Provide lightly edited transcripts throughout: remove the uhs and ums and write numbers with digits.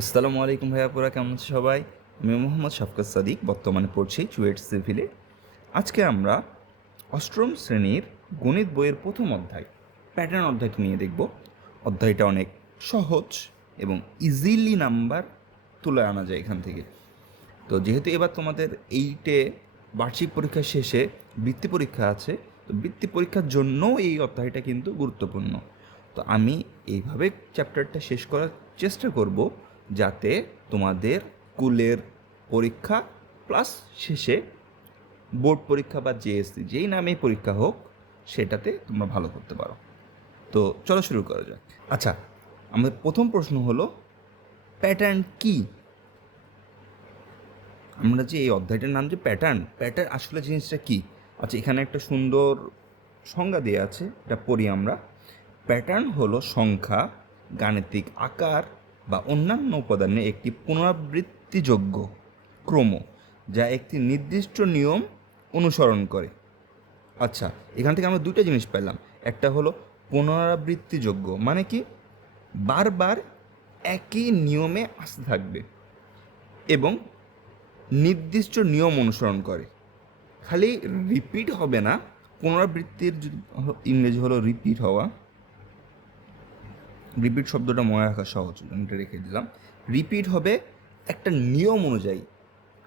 আসসালামু আলাইকুম ভাইয়াপুরা, কেমন আছে সবাই? আমি মোহাম্মদ শফকত সাদিক, বর্তমানে পড়ছি চুয়েট সিভিলে। আজকে আমরা অষ্টম শ্রেণীর গণিত বইয়ের প্রথম অধ্যায় প্যাটার্ন অধ্যায়টি নিয়ে দেখব। অধ্যায়টা অনেক সহজ এবং ইজিলি নাম্বার তুলে আনা যায় এখান থেকে। তো যেহেতু এবার তোমাদের এইটে বার্ষিক পরীক্ষা শেষে বৃত্তি পরীক্ষা আছে, তো বৃত্তি পরীক্ষার জন্যও এই অধ্যায়টা কিন্তু গুরুত্বপূর্ণ। তো আমি এইভাবে চ্যাপ্টারটা শেষ করার চেষ্টা করব যাতে তোমাদের স্কুলের পরীক্ষা প্লাস শেষে বোর্ড পরীক্ষা বা জেএসসি যেই নামেই পরীক্ষা হোক সেটাতে তোমরা ভালো করতে পারো। তো চলো শুরু করা যাক। আচ্ছা, আমাদের প্রথম প্রশ্ন হলো প্যাটার্ন কী? আমরা যে এই অধ্যায়টার নাম যে প্যাটার্ন আসলে জিনিসটা কী? আচ্ছা, এখানে একটা সুন্দর সংজ্ঞা দেওয়া আছে, এটা পড়ি আমরা। প্যাটার্ন হলো সংখ্যা, গাণিতিক আকার বা অন্যান্য উপাদানে একটি পুনরাবৃত্তিযোগ্য ক্রম যা একটি নির্দিষ্ট নিয়ম অনুসরণ করে। আচ্ছা, এখান থেকে আমরা দুটো জিনিস পেলাম। একটা হলো পুনরাবৃত্তিযোগ্য, মানে কি বারবার একই নিয়মে আসতে থাকবে এবং নির্দিষ্ট নিয়ম অনুসরণ করে। খালি রিপিট হবে না, পুনরাবৃত্তির ইংরেজি হলো রিপিট হওয়া। রিপিট শব্দটা মনে রাখা সহজ, আমি এটা রেখে দিলাম। রিপিট হবে একটা নিয়ম অনুযায়ী,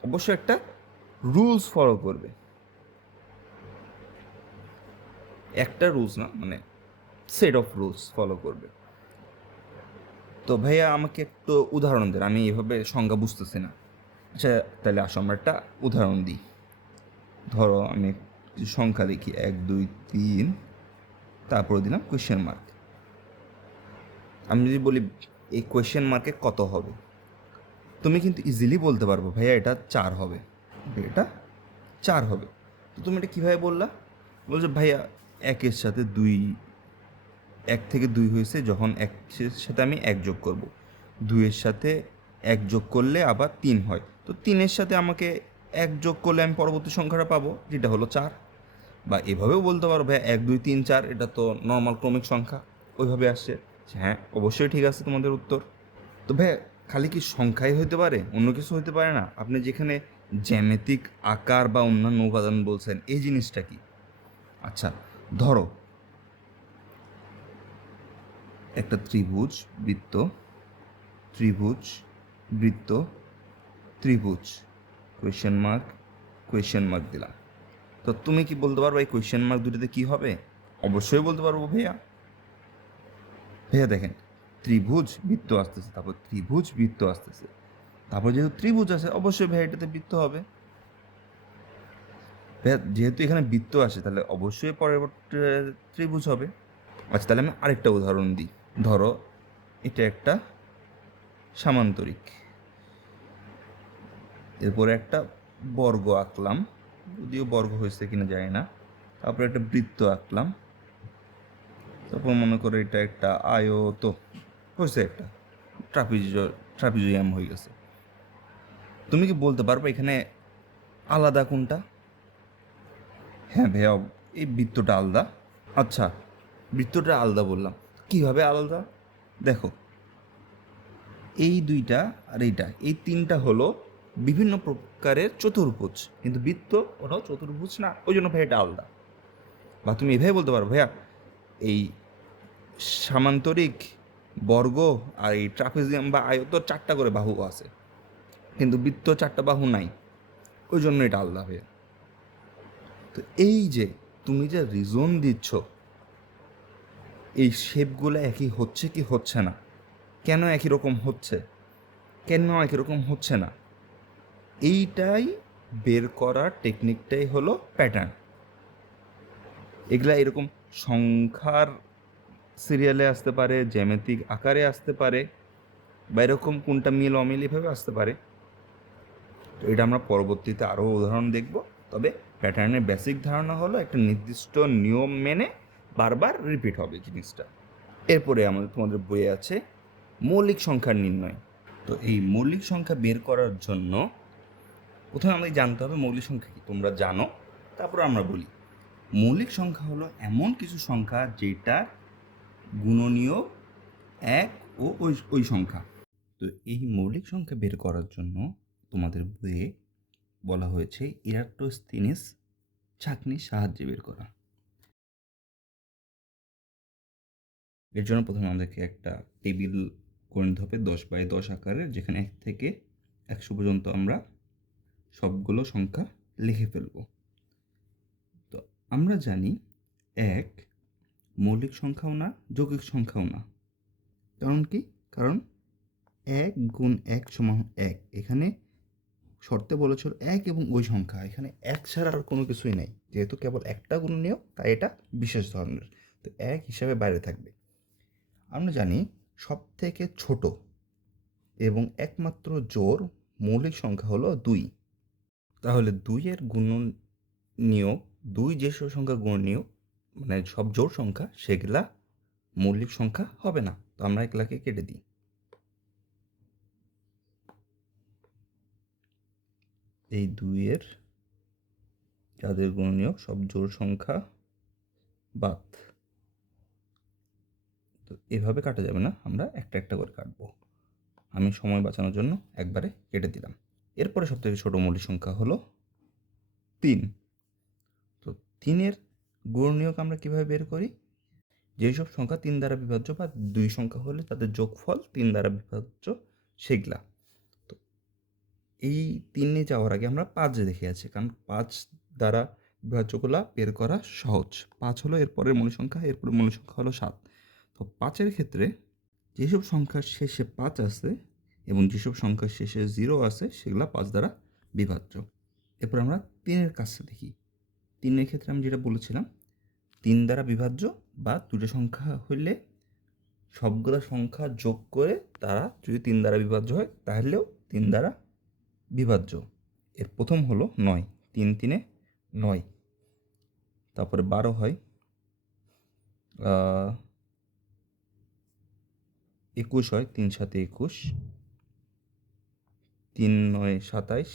অবশ্যই একটা রুলস ফলো করবে। একটা রুলস না, মানে সেট অফ রুলস ফলো করবে। তো ভাইয়া আমাকে একটু উদাহরণ দেন, আমি এভাবে সংজ্ঞা বুঝতেছি না। আচ্ছা, তাহলে আসো আমরা একটা উদাহরণ দিই। ধরো আমি কিছু সংখ্যা লিখি, 1 2 3, তারপরে দিলাম কোয়েশ্চেন মার্ক। আমি যদি বলি এই কোয়েশ্চেন মার্কে কত হবে, তুমি কিন্তু ইজিলি বলতে পারবো ভাইয়া এটা 4 হবে, এটা 4 হবে। তো তুমি এটা কীভাবে বললা? বলছো ভাইয়া 1-এর সাথে 2, 1 থেকে 2 হয়েছে, যখন 1-এর সাথে আমি 1 যোগ করব, 2-এর সাথে 1 যোগ করলে আবার 3 হয়, তো 3-এর সাথে আমাকে 1 যোগ করলে আমি পরবর্তী সংখ্যাটা পাবো, যেটা হলো 4। বা এভাবেও বলতে পারো ভাইয়া 1 2 3 4, এটা তো নর্মাল ক্রমিক সংখ্যা, ওইভাবে আসছে। হ্যাঁ, অবশ্যই ঠিক আছে তোমাদের উত্তর। তো ভাইয়া খালি কি সংখ্যাই হইতে পারে, অন্য কিছু হইতে পারে না? আপনি যেখানে জ্যামিতিক আকার বা অন্যান্য উপাদান বলছেন, এই জিনিসটা কি? আচ্ছা, ধরো একটা ত্রিভুজ, বৃত্ত, ত্রিভুজ, বৃত্ত, ত্রিভুজ, কোয়েশ্চেন মার্ক, কোয়েশ্চেন মার্ক দিলাম। তো তুমি কি বলতে পারবো এই কোয়েশ্চেন মার্ক দুটোতে কী হবে? অবশ্যই বলতে পারবো ভাইয়া। ভাইয়া দেখেন, ত্রিভুজ বৃত্ত আসতেছে, তারপর ত্রিভুজ বৃত্ত আসতেছে, তারপর যেহেতু ত্রিভুজ আছে অবশ্যই ভাইয়া এটাতে বৃত্ত হবে। ভাইয়া যেহেতু এখানে বৃত্ত আসে তাহলে অবশ্যই পরবর্তী ত্রিভুজ হবে। আচ্ছা, তাহলে আমি আরেকটা উদাহরণ দিই। ধরো এটা একটা সামান্তরিক, এরপরে একটা বর্গ আঁকলাম, যদিও বর্গ হয়েছে কিনা জানি না, তারপরে একটা বৃত্ত আঁকলাম, তারপর মনে করো এটা একটা আয়ত হয়েছে, একটা ট্রাপিজিয়াম হয়ে গেছে। তুমি কি বলতে পারবে এখানে আলাদা কোনটা? হ্যাঁ ভাইয়া, এই বৃত্তটা আলাদা। আচ্ছা, বৃত্তটা আলাদা বললাম, কীভাবে আলাদা? দেখো, এই দুইটা আর এইটা, এই তিনটা হলো বিভিন্ন প্রকারের চতুর্ভুজ, কিন্তু বৃত্ত কোনো চতুর্ভুজ না, ওই জন্য ভাই এটা আলাদা। বা তুমি এভাবে বলতে পারো ভাইয়া এই সামান্তরিক, বর্গ আর এই ট্রাপিজিয়াম বা আয়ত 4টা করে বাহু আছে, কিন্তু বৃত্ত 4টা বাহু নাই, ওই জন্য এটা আলাদা ভাইয়া। তো এই যে তুমি যে রিজন দিচ্ছ, এই শেপগুলো একই হচ্ছে কি হচ্ছে না, কেন একই রকম হচ্ছে, কেন একই রকম হচ্ছে না, এইটাই বের করার টেকনিকটাই হলো প্যাটার্ন। এগুলা এরকম সংখ্যার সিরিয়ালে আসতে পারে, জ্যামিতিক আকারে আসতে পারে, বা এরকম কোনটা মিল অমিল এভাবে আসতে পারে। তো এটা আমরা পরবর্তীতে আরও উদাহরণ দেখব। তবে প্যাটার্নের বেসিক ধারণা হলো একটা নির্দিষ্ট নিয়ম মেনে বারবার রিপিট হবে জিনিসটা। এরপরে তোমাদের বইয়ে আছে মৌলিক সংখ্যার নির্ণয়। তো এই মৌলিক সংখ্যা বের করার জন্য প্রথমে আমাদের জানতে হবে মৌলিক সংখ্যা কি। তোমরা জানো, তারপর আমরা বলি। মৌলিক সংখ্যা হলো এমন কিছু সংখ্যা যেটা গুণনীয় এক ও ওই সংখ্যা। তো এই মৌলিক সংখ্যা বের করার জন্য তোমাদের বইয়ে বলা হয়েছে ইরাটোস্থিনিস ছাঁকনির সাহায্যে বের করা। এর জন্য প্রথমে আমাদেরকে একটা টেবিল করে নিতে হবে 10x10 আকারের, যেখানে 1 থেকে 100 পর্যন্ত আমরা সবগুলো সংখ্যা লিখে ফেলব। তো আমরা জানি 1 মৌলিক সংখ্যাও না, যৌগিক সংখ্যাও না। কারণ কি? কারণ 1 গুণ 1 সমান 1। এখানে শর্তে বলেছিল 1 এবং ওই সংখ্যা, এখানে 1 ছাড়া আর কোনো কিছুই নেই। যেহেতু কেবল একটা গুণনীয়ক, তাই এটা বিশেষ ধরনের, তো 1 হিসাবে বাইরে থাকবে। আমরা জানি সব থেকে ছোট এবং একমাত্র জোড় মৌলিক সংখ্যা হলো 2। তাহলে 2 এর গুণনীয়ক, 2 যেসব সংখ্যা গুণনীয়ক মানে সব জোড় সংখ্যা, সেগুলা মৌলিক সংখ্যা হবে না। তো আমরা এগুলাকে কেটে দিই। এই 2 এর যাদের গুণনীয়ক সব জোড় সংখ্যা বাদ। তো এভাবে কাটা যাবে না, আমরা একটা একটা করে কাটবো। আমি সময় বাঁচানোর জন্য একবারে কেটে দিলাম। এরপরে সবথেকে ছোট মৌলিক সংখ্যা হলো 3। তো 3 এর গুণনীয়ক আমরা কিভাবে বের করি? যেসব সংখ্যা 3 দ্বারা বিভাজ্য বা 2 সংখ্যা হলে তাদের যোগফল 3 দ্বারা বিভাজ্য, সেগুলা। তো এই 3-এ যাওয়ার আগে আমরা 5 দেখে আছি, কারণ 5 দ্বারা বিভাজ্যগুলা বের করা সহজ। 5 হলো এরপরের মৌলিক সংখ্যা, এরপরের মৌলিক সংখ্যা হলো 7। তো 5-এর ক্ষেত্রে যেসব সংখ্যার শেষে 5 আছে এবং যেসব সংখ্যার শেষে 0 আছে, সেগুলা 5 দ্বারা বিভাজ্য। এরপর আমরা 3-এর কাজটা দেখি। 3-এর ক্ষেত্রে আমি যেটা বলেছিলাম, 3 দ্বারা বিভাজ্য বা দুটো সংখ্যা হইলে সবগুলো সংখ্যা যোগ করে তারা যদি 3 দ্বারা বিভাজ্য হয়, তাহলেও 3 দ্বারা বিভাজ্য। এর প্রথম হলো 9, 3 3-এ 9। তারপরে 12 হয়, 21 হয়, 3 7-এ 21, 3 9-এ 27,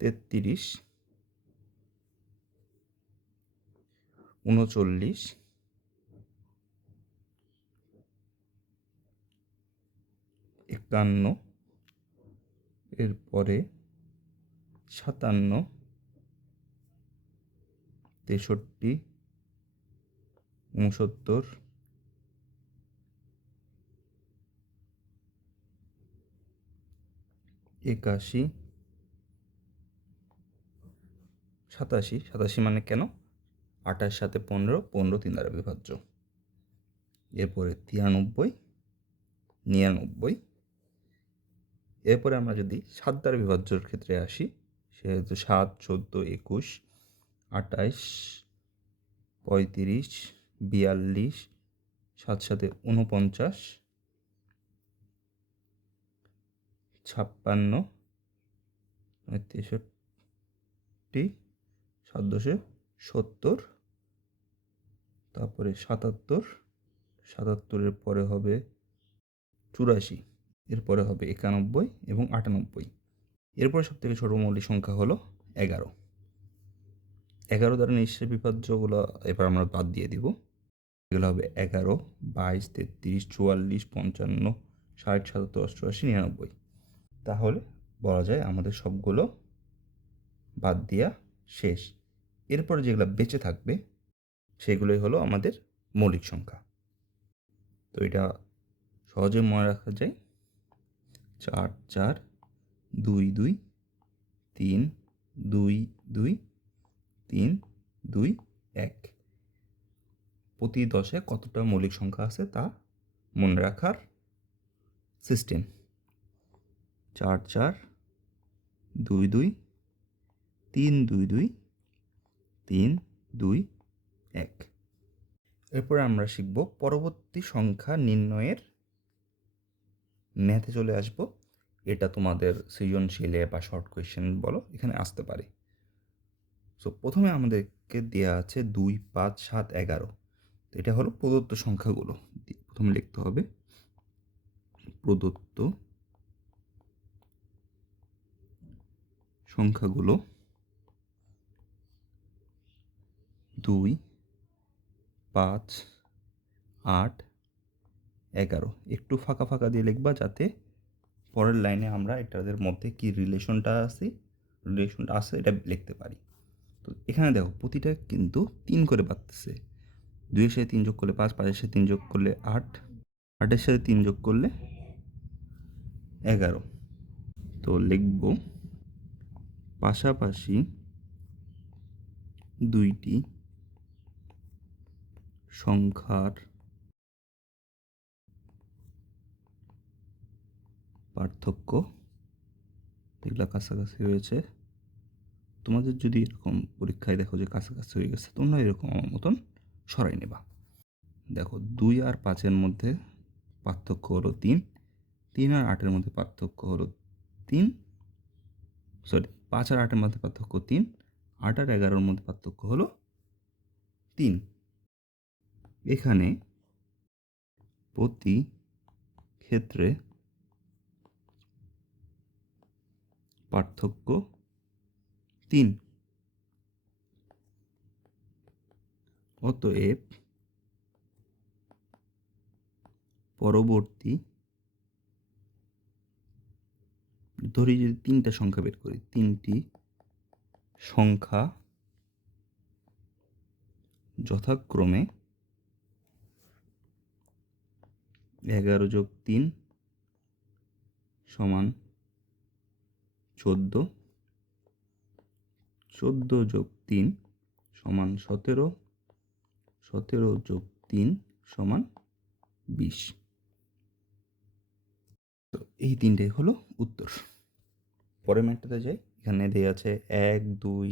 33, 39, 51, এরপরে 57, 63, 69, 81, 87, 87 মানে কেন? 28 সাথে 15, 15 3 দ্বারা বিভাজ্য। এরপরে 93, 99। এরপরে আমরা যদি 7 দ্বারা বিভাজ্যর ক্ষেত্রে আসি, সেহেতু 7, 14, 21, 28, 35, 42, 7 7-এ 49, 56, 63, 7 10-এ 70, তারপরে 77, 77-এর পরে হবে 84, এরপরে হবে 91 এবং 98। এরপরে সবথেকে ছোট মৌলিক সংখ্যা হলো 11। 11 দ্বারা নিঃশেষ বিভাজ্যগুলো এবার আমরা বাদ দিয়ে দিব। এগুলো হবে 11, 22, 33, 44, 55, 60, 77, 88, 99। তাহলে বলা যায় আমাদের সবগুলো বাদ দেওয়া শেষ। এরপরে যেগুলো বেঁচে থাকবে সেগুলোই হলো আমাদের মৌলিক সংখ্যা। তো এটা সহজে মনে রাখা যায়। 4 4, 2 2, 3 2 2, 3 2 1। প্রতি 10-এ কতটা মৌলিক সংখ্যা আছে তা মনে রাখার সিস্টেম। 4 4, 2 2, 3 2 2, 3 2 1। এরপরে আমরা শিখব পরবর্তী সংখ্যা নির্ণয়ের ম্যাথে চলে আসব। এটা তোমাদের সৃজনশীলে বা শর্ট কোয়েশ্চেন বলো, এখানে আসতে পারে। সো প্রথমে আমাদেরকে দেওয়া আছে 2 5 7 11। তো এটা হলো প্রদত্ত সংখ্যাগুলো। প্রথমে লিখতে হবে প্রদত্ত সংখ্যাগুলো 2 5 8 11। একটু ফাঁকা ফাঁকা দিয়ে লিখবা যাতে পরের লাইনে আমরা এটাদের মধ্যে কি রিলেশনটা আছে এটা লিখতে পারি। তো এখানে দেখো প্রতিটা কিন্তু 3 করে বাড়তেছে। 2-এর সাথে 3 যোগ করলে 5, 5-এর সাথে 3 যোগ করলে 8, 8-এর সাথে 3 যোগ করলে 11। তো লিখব পাশাপাশি দুইটি সংখ্যার পার্থক্য, এগুলো কাছাকাছি হয়েছে। তোমাদের যদি এরকম পরীক্ষায় দেখো যে কাছাকাছি হয়ে গেছে, তোমরা এরকম আমার মতন সরাই নেবা। দেখো 2 আর 5-এর মধ্যে পার্থক্য হলো 3, 3 আর 8-এর মধ্যে পার্থক্য হলো 3, 5 আর 8-এর মধ্যে পার্থক্য 3, 8 আর 11-এর মধ্যে পার্থক্য হলো 3। এখানে প্রতি ক্ষেত্রে পার্থক্য 3। অতএব পরবর্তী, ধরি যদি 3টা সংখ্যা বের করি, 3টি সংখ্যা যথাক্রমে 11 যোগ 3 সমান 14, 14 যোগ 3 সমান 17, 17 যোগ 3 সমান 20। তো এই 3টাই হলো উত্তর। পরের ম্যাথটাতে যাই। এখানে দেওয়া আছে 1, 2,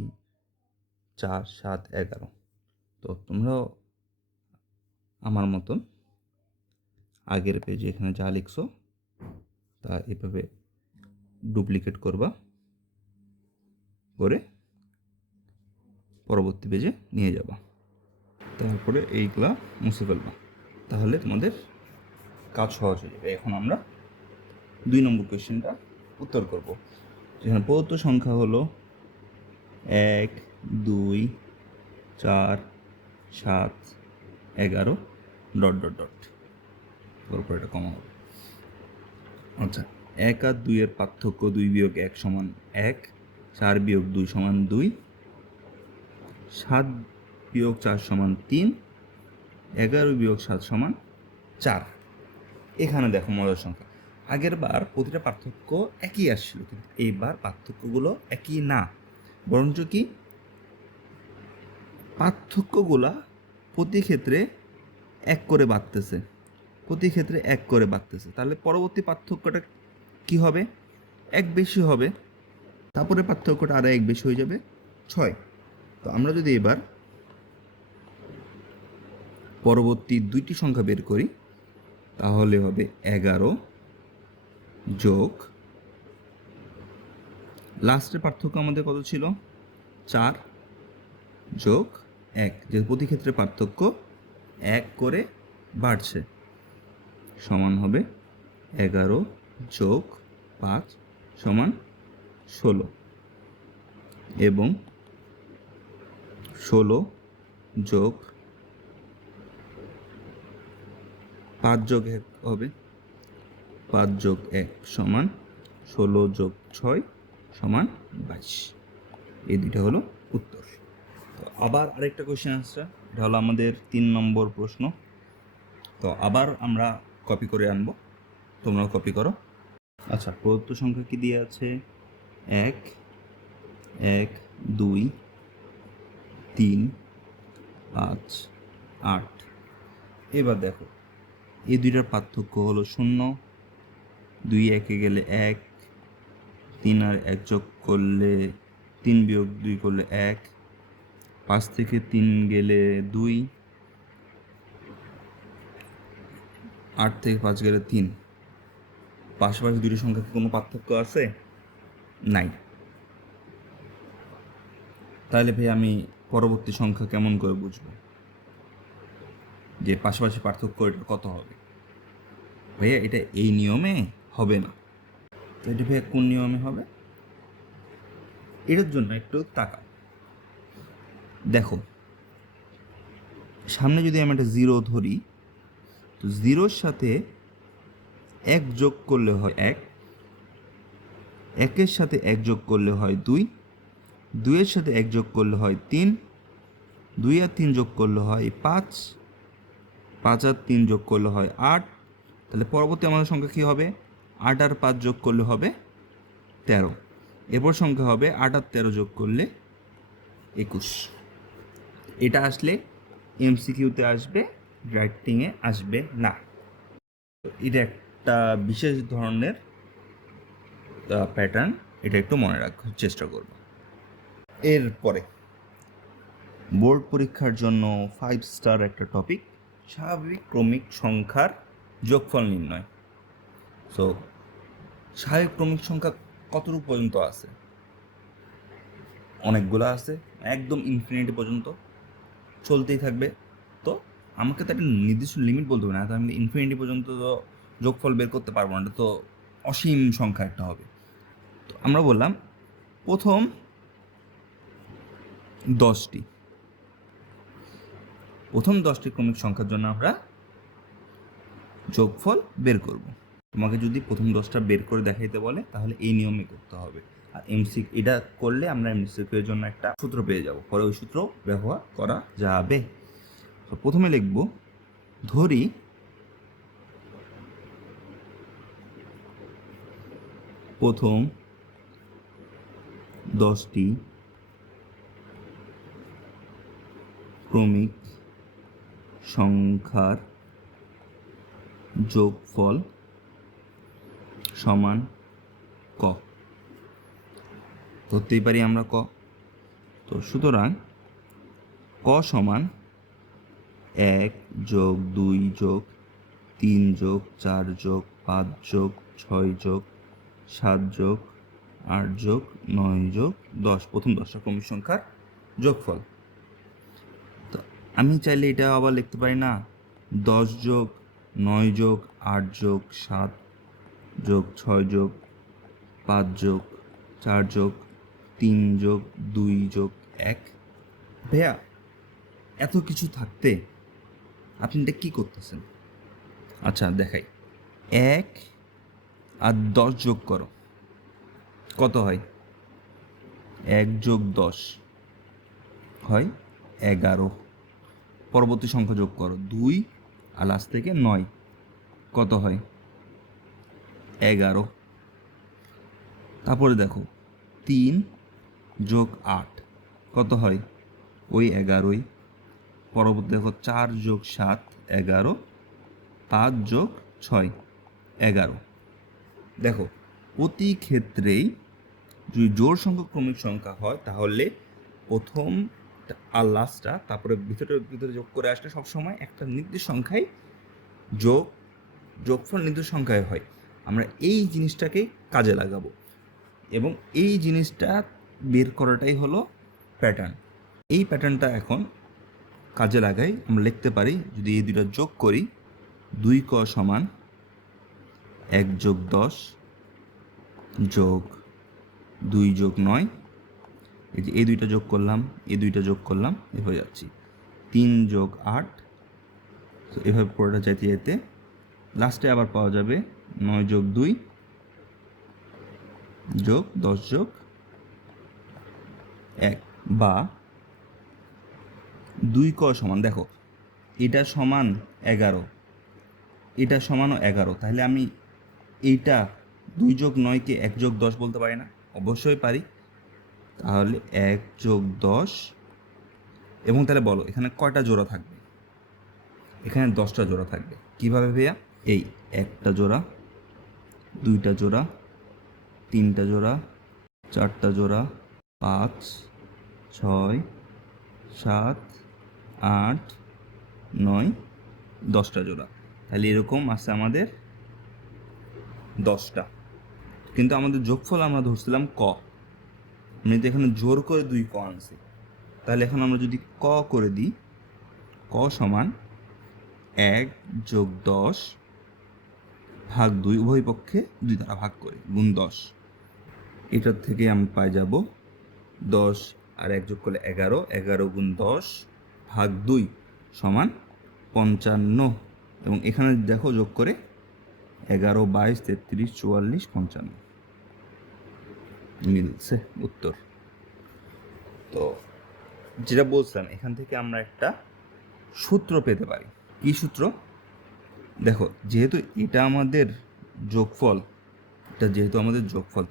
4, 7, 11। তো তোমরাও আমার মতন আগের পেজে এখানে যা লিখছো তা এভাবে ডুপ্লিকেট করবা, করে পরবর্তী পেজে নিয়ে যাবা, তারপরে এইগুলা মুছে ফেলবা, তাহলে তোমাদের কাজ সহজ হয়ে যাবে। এখন আমরা 2 নম্বর কোয়েশ্চেনটা উত্তর করব। যেখানে প্রদত্ত সংখ্যা হলো 1, 2, 4, 7, 11 ... তারপর এটা কমা হবে। আচ্ছা, 1 আর 2 এর পার্থক্য 2 বিয়োগ 1 সমান 1, 4 বিয়োগ 2 সমান 2, 7 বিয়োগ 4 সমান 3, 11 বিয়োগ 7 সমান 4। এখানে দেখো মজার সংখ্যা, আগের বার প্রতিটা পার্থক্য একই আসছিল, কিন্তু এইবার পার্থক্যগুলো একই না, বরঞ্চ কি পার্থক্যগুলা প্রতি ক্ষেত্রে 1 করে বাড়তেছে, প্রতি ক্ষেত্রে 1 করে বাড়তেছে। তাহলে পরবর্তী পার্থক্যটা কি হবে? 1 বেশি হবে, তারপরে পার্থক্যটা আরও 1 বেশি হয়ে যাবে, 6। তো আমরা যদি এবার পরবর্তী 2টি সংখ্যা বের করি, তাহলে হবে 11 যোগ, লাস্টের পার্থক্য আমাদের কত ছিল? 4 যোগ 1, যে প্রতি ক্ষেত্রে পার্থক্য 1 করে বাড়ছে, সমান হবে 11 যোগ 5 সমান 16, এবং 16 যোগ 5 যোগ 1 হবে, 5 যোগ 1 সমান 16 যোগ 6 সমান 22। এই দুইটা হলো উত্তর। তো আবার আরেকটা কোয়েশ্চেন আসছে, এটা হলো আমাদের 3 নম্বর প্রশ্ন। তো আবার আমরা কপি করে আনবো, তোমরাও কপি করো। আচ্ছা, প্রদত্ত সংখ্যা কি দিয়ে আছে? 1, 1, 2, 3, 5, 8। এবার দেখো এই দুইটার পার্থক্য হলো 0, 2 1-এ গেলে 1, 3 আর 1 যোগ করলে 3 বিয়োগ 2 করলে 1, 5 থেকে 3 গেলে 2, 8 থেকে 5 গেলে 3। পাশাপাশি দুটি সংখ্যার কোনো পার্থক্য আছে? নাই। তাহলে ভাই আমি পরবর্তী সংখ্যা কেমন করে বুঝবো যে পাশাপাশি পার্থক্য এটা কত হবে? ভাইয়া এটা এই নিয়মে হবে না। তো এটা ভাইয়া কোন নিয়মে হবে? এটার জন্য একটু তাকাও। দেখো সামনে যদি আমি একটা 0 ধরি, তো 0-র সাথে 1 যোগ করলে হয় 1, 1-এর সাথে 1 যোগ করলে হয় 2, 2-এর সাথে 1 যোগ করলে হয় 3, 2 আর 3 যোগ করলে হয় 5, 5 আর 3 যোগ করলে হয় 8। তাহলে পরবর্তী আমাদের সংখ্যা কী হবে? 8 আর 5 যোগ করলে হবে 13। এরপর সংখ্যা হবে 8 আর 13 যোগ করলে 21। এটা আসলে এমসিকিউতে আসবে, রাইটিংয়ে আসবে না। এটা একটা বিশেষ ধরনের প্যাটার্ন, এটা একটু মনে রাখার চেষ্টা করব। এরপরে বোর্ড পরীক্ষার জন্য 5 স্টার একটা টপিক, স্বাভাবিক ক্রমিক সংখ্যার যোগফল নির্ণয়। সো স্বাভাবিক ক্রমিক সংখ্যা কতটুকু পর্যন্ত আছে? অনেকগুলো আছে, একদম ইনফিনিটি পর্যন্ত চলতেই থাকবে। তো আমাকে তো একটা নির্দিষ্ট লিমিট বলতে হবে না, তো আমি ইনফিনিটি পর্যন্ত তো যোগফল বের করতে পারবো না, তো অসীম সংখ্যা একটা হবে। তো আমরা বললাম প্রথম 10টি ক্রমিক সংখ্যার জন্য আমরা যোগফল বের করব। তোমাকে যদি প্রথম 10টা বের করে দেখাইতে বলে তাহলে এই নিয়মে করতে হবে। আর এটা করলে আমরা এমসিকিউ এর জন্য একটা সূত্র পেয়ে যাব, পরে ওই সূত্র ব্যবহার করা যাবে। তো প্রথমে লিখব, ধরি প্রথম 10টি ক্রমিক সংখ্যার যোগফল সমান ক। ধরতেই পারি আমরা ক। তো সুতরাং ক সমান 1 যোগ 2 যোগ 3 যোগ 4 যোগ 5 যোগ 6 যোগ 7 যোগ 8 যোগ 9 যোগ 10, প্রথম 10টা ক্রমিক সংখ্যার যোগফল। তো আমি চাইলে এটা আবার লিখতে পারি না, 10 যোগ 9 যোগ 8 যোগ 7 যোগ 6 যোগ 5 যোগ 4 যোগ 3 যোগ 2 যোগ 1। ভাইয়া, এত কিছু থাকতে আপনি এটা কী করতেছেন? আচ্ছা দেখাই, 1 আর 10 যোগ করো, কত হয়? 1 যোগ 10 হয় 11। পরবর্তী সংখ্যা যোগ করো, 2 আর লাস্ট থেকে 9, কত হয়? 11। তারপরে দেখো 3 যোগ 8 কত হয়? ওই 11ই। পরবর্তী দেখো 4 যোগ 7 11, 5 যোগ 6 11। দেখো প্রতি ক্ষেত্রেই যদি জোড় সংখ্যক ক্রমিক সংখ্যা হয় তাহলে প্রথম আর লাস্টটা তারপরে ভিতরে যোগ করে আসলে সবসময় একটা নির্দিষ্ট সংখ্যায় যোগফল নির্দিষ্ট সংখ্যায় হয়। আমরা এই জিনিসটাকে কাজে লাগাবো এবং এই জিনিসটা বের করাটাই হলো প্যাটার্ন। এই প্যাটার্নটা এখন কাজে লাগাই, আমরা লিখতে পারি যদি এই দুইটা যোগ করি, 2 ক সমান 1 যোগ 10 যোগ 2 যোগ 9, এই যে এই দুইটা যোগ করলাম, এই দুইটা যোগ করলাম, এভাবে যাচ্ছি, 3 যোগ 8। তো এভাবে পুরোটা যাইতে যেতে লাস্টে আবার পাওয়া যাবে 9 যোগ 2 যোগ 10 যোগ 1, বা 2 ক সমান, দেখো এটা সমান 11, এটা সমানও 11, তাহলে আমি এইটা 2 যোগ 9কে 1 যোগ 10 বলতে পারি না? অবশ্যই পারি। তাহলে 1 যোগ 10, এবং তাহলে বলো এখানে কয়টা জোড়া থাকবে? এখানে 10টা জোড়া থাকবে। কিভাবে ভাইয়া? এই একটা জোড়া, 2টা জোড়া, 3টা জোড়া, 4টা জোড়া, 5 6 7 8 9 10টা জোড়া। তাহলে এরকম আছে আমাদের 10টা। কিন্তু আমাদের যোগফল আমরা ধরছিলাম ক, আমি তো এখানে জোর করে 2 ক আনছি। তাহলে এখন আমরা যদি ক করে দিই, ক সমান 1 যোগ 10 ভাগ 2, উভয় পক্ষে 2 দ্বারা ভাগ করি, গুণ 10। এটার থেকে আমি পাই যাব 10 আর 1 যোগ করলে 11, 11 গুণ 10 ভাগ 2 সমান 55। এবং এখানে দেখো যোগ করে 11, 22, 33, 44, 55 মিলছে উত্তর। তো যেটা বলছিলাম, এখান থেকে আমরা একটা সূত্র পেতে পারি। কি সূত্র? দেখো, যেহেতু এটা আমাদের যোগফল,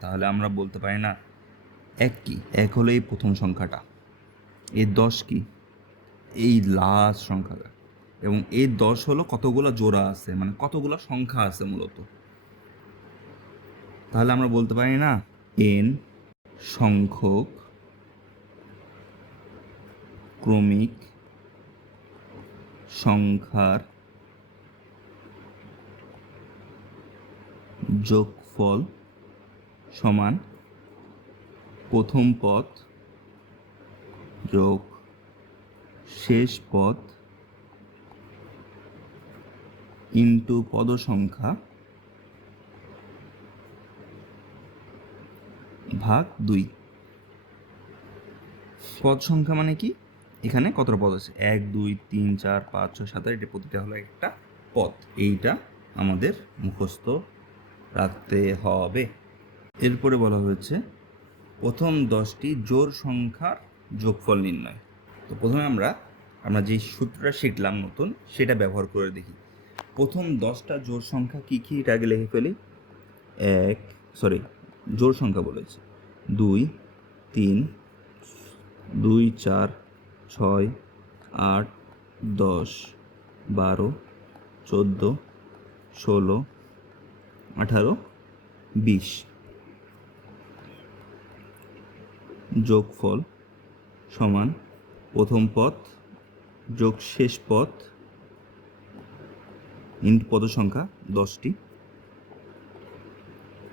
তাহলে আমরা বলতে পারি না এক কি? এক হলো এই প্রথম সংখ্যাটা, এই 10 কি? এই লাস্ট সংখ্যাটা, এবং এই 10 হলো কতগুলো জোড়া আছে, মানে কতগুলো সংখ্যা আছে মূলত। তাহলে আমরা বলতে পারি না n সংখ্যক ক্রমিক সংখ্যার যোগফল সমান প্রথম পদ যোগ শেষ পদ ইন্টু পদ সংখ্যা ভাগ 2। পদ সংখ্যা মানে কি? এখানে কতটা পদ আছে? 1, 2, 3, 4, 5, 6, 7, 8, এটা প্রতিটা হলো একটা পদ। এইটা আমাদের মুখস্থ রাখতে হবে। এরপরে বলা হয়েছে প্রথম 10টি জোড় সংখ্যার যোগফল নির্ণয়। তো প্রথমে আমরা যে সূত্রটা শিখলাম নতুন, সেটা ব্যবহার করে দেখি। প্রথম 10টা জোড় সংখ্যা কী কী, এটা আগে লিখে ফেলি। জোড় সংখ্যা বলেছে 2, 3, 2, 4, 6, 8, 10, 12, 14, 16, 18, 20। যোগফল সমান প্রথম পদ যোগ শেষ পদ ইন্টু পদ সংখ্যা 10টি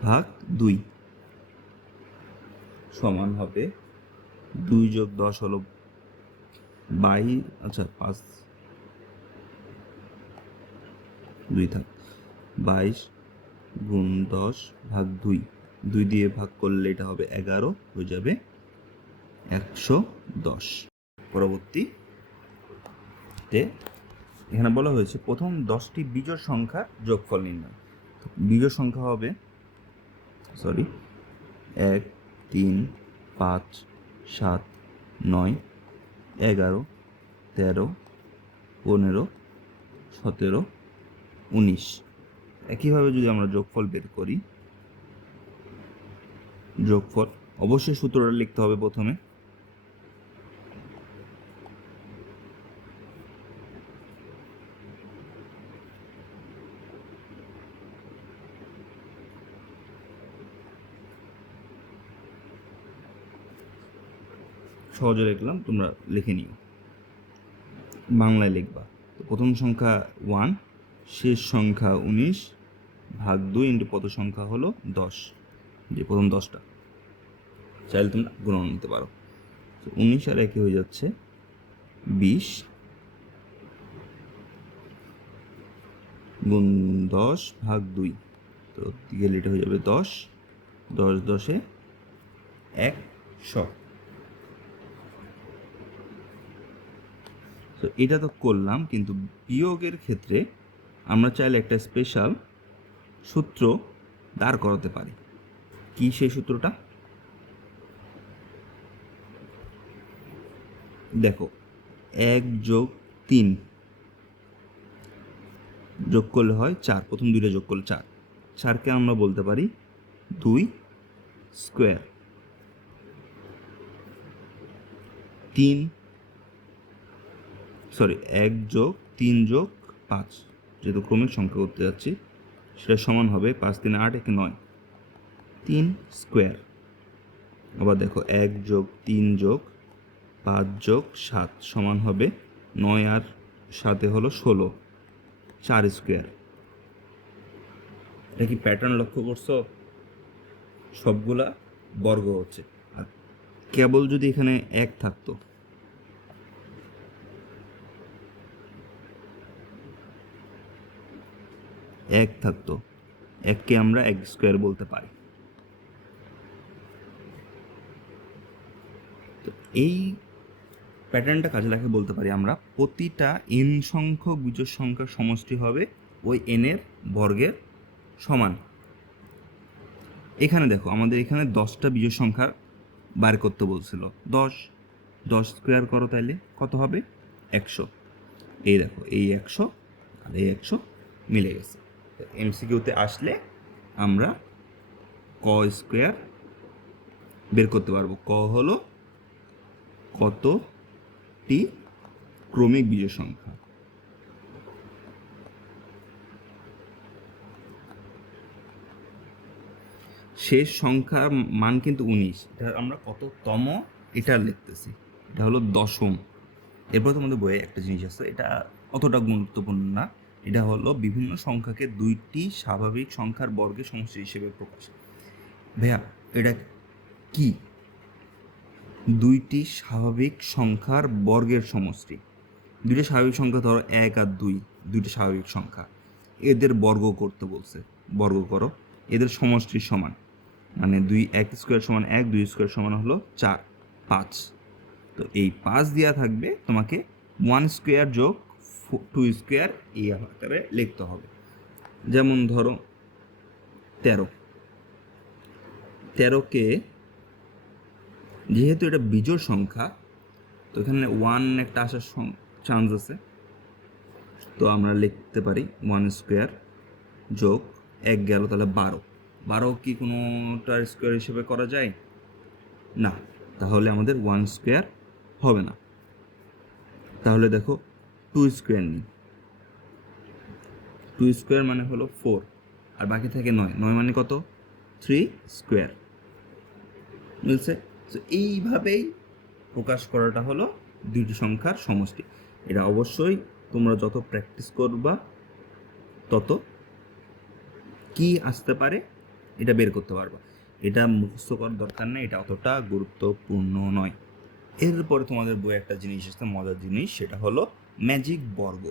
ভাগ 2 সমান হবে 2 যোগ 10 হলো 22, 5, 2 থাক, 22 গুণ 10 ভাগ 2, 2 দিয়ে ভাগ করলে এটা হবে 11, হয়ে যাবে 110। পরবর্তীতে এখানে বলা হয়েছে প্রথম 10টি বিজোড় সংখ্যার যোগফল নির্ণয়। বিজোড় সংখ্যা হবে 1, 3, 5, 7, 9, 11, 13, 15, 17, 19। একইভাবে যদি আমরা যোগফল বের করি, যোগফল অবশ্যই সূত্রটা লিখতে হবে প্রথমে। সহজে লিখলাম, তোমরা লিখে নিও, বাংলায় লিখবা। তো প্রথম সংখ্যা 1, শেষ সংখ্যা 19 ভাগ 2 ইন্টু পদ সংখ্যা হলো 10, যে প্রথম 10টা চাইলে তোমরা গুণন নিতে পারো। তো 19 আর 1 হয়ে যাচ্ছে 20 গুণ 10 ভাগ 2, তো গেলে এটা হয়ে যাবে 10, 10 10-এ 100। তো এটা তো করলাম, কিন্তু বিয়োগের ক্ষেত্রে আমরা চাইলে একটা স্পেশাল সূত্র দাঁড় করাতে পারি। কি সেই সূত্রটা? দেখো, 1 যোগ 3 যোগ করলে হয় 4, প্রথম 2টা যোগ করলে 4, 4কে আমরা বলতে পারি 2 স্কোয়ার। 1 যোগ 3 যোগ 5, যেহেতু ক্রমিক সংখ্যা করতে যাচ্ছি, সেটা সমান হবে 5, 3, 8, 1, 9, 3 স্কোয়ার। আবার দেখো 1 যোগ 3 যোগ 5 যোগ 7 সমান হবে 9 আর 7 হলো 16, 4 স্কোয়ার। এটা কি প্যাটার্ন লক্ষ্য করছো? সবগুলা বর্গ হচ্ছে, আর কেবল যদি এখানে 1 থাকতো, এককে আমরা 1 স্কোয়ার বলতে পারি। তো এই প্যাটার্নটা কাজে লাগে বলতে পারি আমরা প্রতিটা এন সংখ্যক বিজোড় সংখ্যার সমষ্টি হবে ওই এনের বর্গের সমান। এখানে দেখো আমাদের এখানে 10টা বিজোড় সংখ্যার বার করতে বলছিল। 10 স্কোয়ার করো, তাইলে কত হবে? 100। এই দেখো এই 100 আর এই 100 মিলে গেছে। এমসিকিউতে আসলে আমরা ক স্কোয়ার বের করতে পারবো। ক হলো কতটি ক্রমিক বিজোড় সংখ্যা। শেষ সংখ্যার মান কিন্তু 19। এটা আমরা কততম এটা লিখতেছি, এটা হলো দশম। এরপর তোমাদের বইয়ে একটা জিনিস আছে, এটা অতটা গুরুত্বপূর্ণ না। এটা হলো বিভিন্ন সংখ্যাকে দুইটি স্বাভাবিক সংখ্যার বর্গের সমষ্টি হিসেবে প্রকাশ। ভাইয়া এটা কি? দুইটি স্বাভাবিক সংখ্যার বর্গের সমষ্টি। দুইটা স্বাভাবিক সংখ্যা ধরো 1 আর 2, দুইটা স্বাভাবিক সংখ্যা, এদের বর্গ করতে বলছে। বর্গ করো, এদের সমষ্টির সমান, মানে 1 স্কোয়ার সমান 1, 2 স্কোয়ার সমান হলো 4, 5। তো এই 5 দেওয়া থাকবে, তোমাকে 1 স্কোয়ার যোগ 2 স্কোয়ার এই আকারে লিখতে হবে। যেমন ধরো 13কে, যেহেতু এটা বিজোড় সংখ্যা তো এখানে 1 একটা আসার চান্স আছে, তো আমরা লিখতে পারি 1 স্কোয়ার যোগ 1 গেল, তাহলে 12 কি কোনোটার স্কোয়ার হিসেবে করা যায় না, তাহলে আমাদের 1 স্কোয়ার হবে না। তাহলে দেখো 2 স্কোয়ার নিই। 2 স্কোয়ার মানে হলো 4, আর বাকি থাকে 9 মানে কত? 3 স্কোয়ার। মিলছে? তো এইভাবেই প্রকাশ করাটা হলো দুইটি সংখ্যার সমষ্টি। এটা অবশ্যই তোমরা যত প্র্যাকটিস করবা তত কি আসতে পারে এটা বের করতে পারবা। এটা মুখস্থ করার দরকার নেই, এটা অতটা গুরুত্বপূর্ণ নয়। এরপরে তোমাদের বইয়ে একটা জিনিস আসতে মজার জিনিস, সেটা হলো ম্যাজিক বর্গ।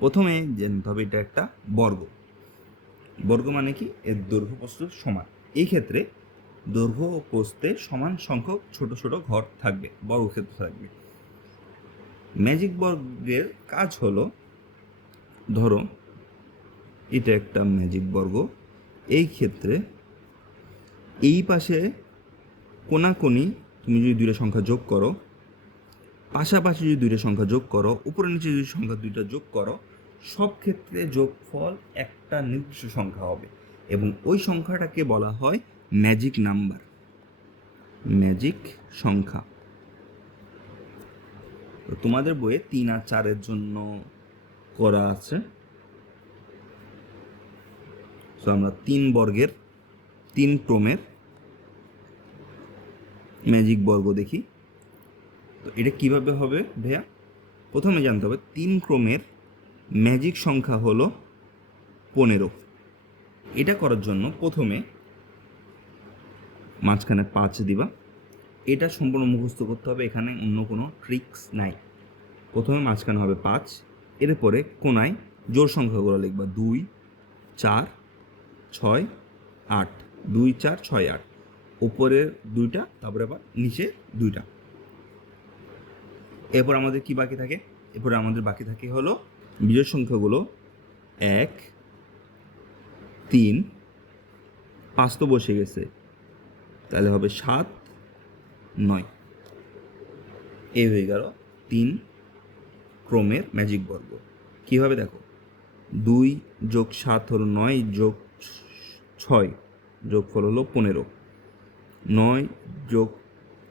প্রথমে জানতে হবে এটা একটা বর্গ। বর্গ মানে কি? এর দৈর্ঘ্য প্রস্থ সমান। এই ক্ষেত্রে দৈর্ঘ্য ও প্রস্থে সমান সংখ্যক ছোট ছোট ঘর থাকবে, বর্গক্ষেত্র থাকবে। ম্যাজিক বর্গের কাজ হলো, ধরো এটা একটা ম্যাজিক বর্গ, এই ক্ষেত্রে এই পাশে কোনাকুনি তুমি যদি দুইটা সংখ্যা যোগ করো, পাশাপাশি যদি দুইটা সংখ্যা যোগ করো, উপরে নিচে যদি সংখ্যা দুইটা যোগ করো, সব ক্ষেত্রে যোগফল একটা নির্দিষ্ট সংখ্যা হবে এবং ওই সংখ্যাটাকে বলা হয় ম্যাজিক নাম্বার, ম্যাজিক সংখ্যা। তো তোমাদের বইয়ে 3 আর 4-এর জন্য করা আছে। তো আমরা 3 বর্গের 3 ক্রমের ম্যাজিক বর্গ দেখি। তো এটা কিভাবে হবে ভাইয়া? প্রথমে জানতে হবে 3 ক্রমের ম্যাজিক সংখ্যা হলো 15। এটা করার জন্য প্রথমে মাঝখানে 5 দিবা। এটা সম্পূর্ণ মুখস্থ করতে হবে, এখানে অন্য কোনো ট্রিক্স নাই। প্রথমে মাঝখানে হবে 5, এরপরে কোনায় জোড় সংখ্যাগুলো লিখবা 2, 4, 6, 8, 2, 4, 6, 8, উপরের 2টা, তারপরে আবার নিচে 2টা। এরপর আমাদের কি বাকি থাকে? এরপরে আমাদের বাকি থাকে হলো বিজোড় সংখ্যাগুলো 1, 3, 5 তো বসে গেছে, তাহলে হবে 7, 9। এই হয়ে গেল 3 ক্রমের ম্যাজিক বর্গ। কীভাবে দেখো, 2 যোগ 7 হলো 9, যোগ 6 যোগফল হলো 15, 9 যোগ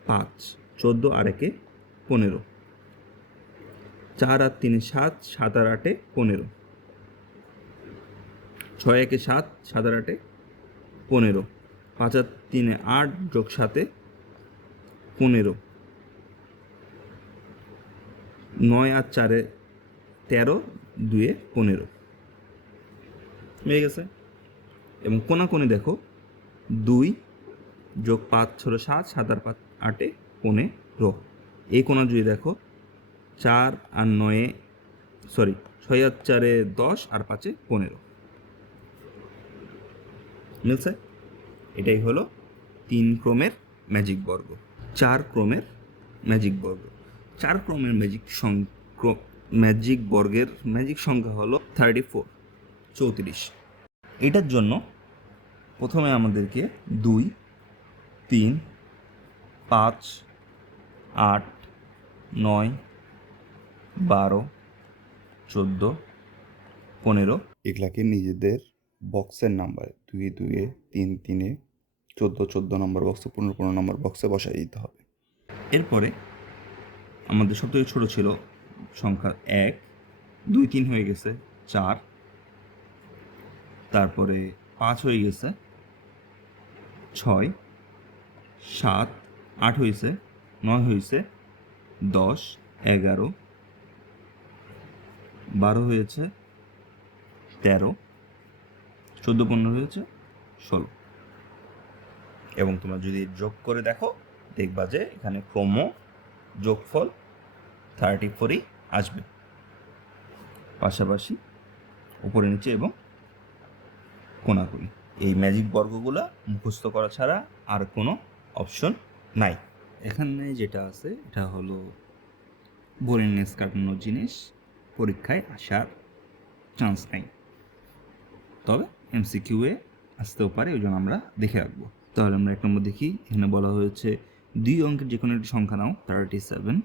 5 14, আর 1 15, 4 আর 3 7, 7 আর 8 15, 6 1 7, 7 আর 8 15, 5 আর 3 8, যোগ 7 15, 9 আর 4 13, 2 15 হয়ে গেছে। এবং কোনাকুনি দেখো, 2 যোগ 5 হলো 7, 7 আর 5 8 15। এই কোনা যদি দেখো 4 আর 9, 6 আর 4 10, আর 5 15 মিলছে। এটাই হলো 3 ক্রমের ম্যাজিক বর্গ। 4 ক্রমের ম্যাজিক বর্গ। 4 ক্রমের ম্যাজিক বর্গের ম্যাজিক সংখ্যা হলো 34, 34। এটার জন্য প্রথমে আমাদেরকে 2, 3, 5, 8, 9, 12, 14, 15 এগুলাকে নিজেদের বক্সের নাম্বার 2 2 3 3 14 14 নম্বর বক্সে 15 15 নম্বর বক্সে বসাই দিতে হবে। এরপরে আমাদের সবথেকে ছোটো ছিল সংখ্যা 1, 2 3 হয়ে গেছে 4, তারপরে 5 হয়ে গেছে 6, 7, 8 হয়েছে 9 হয়েছে 10, 11, 12 হয়েছে 13, 14 15 হয়েছে 16। এবং তোমরা যদি যোগ করে দেখো দেখবা যে এখানে ক্রম যোগফল 34ই আসবে, পাশাপাশি উপরে নিচে এবং কোণাকুণি। এই ম্যাজিক বর্গগুলা মুখস্থ করা ছাড়া আর কোনো অপশন নাই। এখানে যেটা আছে এটা হলো বোরিংনেস কাটানোর জিনিস, পরীক্ষায় আসার চান্স নাই, তবে এমসিকিউয়ে আসতেও পারে, ওই জন্য আমরা দেখে রাখবো। তাহলে আমরা 1 নম্বর দেখি। এখানে বলা হয়েছে 2 অঙ্কের যে কোনো একটি সংখ্যা নাও 37,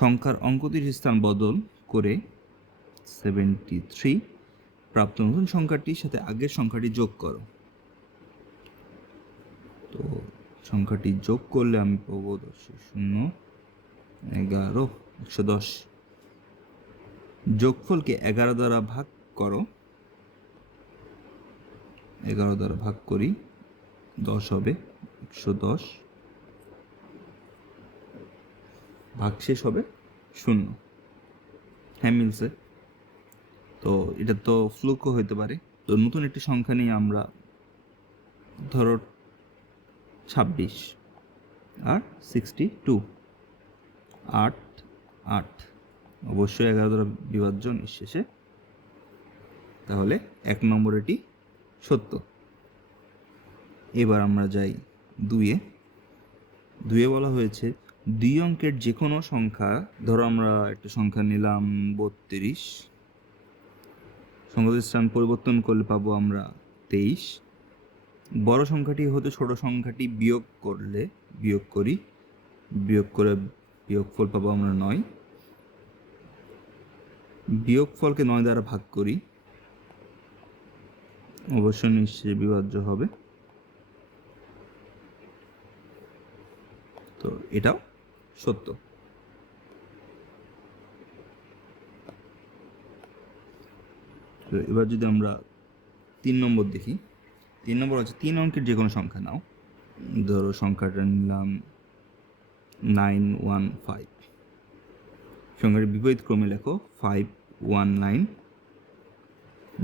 সংখ্যার অঙ্কটির স্থান বদল করে 73, প্রাপ্ত নতুন সংখ্যাটির সাথে আগের সংখ্যাটি যোগ করো। তো সংখ্যাটি যোগ করলে আমি পাবো 0 11 110। যোগফলকে 11 দ্বারা ভাগ করো, 11 দ্বারা ভাগ করি 10 হবে 110, ভাগশেষ হবে 0। হ্যাঁ মিলছে। তো এটা তো ফ্লুকও হতে পারে। তো নতুন একটি সংখ্যা নিয়ে আমরা ধরো 26 আর 62, 8 8, অবশ্যই 11 দ্বারা বিভাজ্য নিঃশেষে, তাহলে 1 নম্বর এটি সত্য। এবার আমরা যাই 2-এ বলা হয়েছে 2 অঙ্কের যে কোনো সংখ্যা, ধরো আমরা একটা সংখ্যা নিলাম 32, সংখ্যাটির স্থান পরিবর্তন করলে পাবো আমরা 23, বড় সংখ্যাটি হতে ছোট সংখ্যাটি বিয়োগ করে বিয়োগফল পাবো আমরা 9, বিয়োগফলকে 9 দ্বারা ভাগ করি, অবশ্যই নিশ্চয়ই বিভাজ্য হবে। তো এটাও সত্য। তো এবার যদি আমরা 3 নম্বর দেখি, 3 নম্বর হচ্ছে 3 অঙ্কের যে কোনো সংখ্যা নাও, ধরো সংখ্যাটা নিলাম 915, সংখ্যাটির বিপরীত ক্রমে লেখো 519,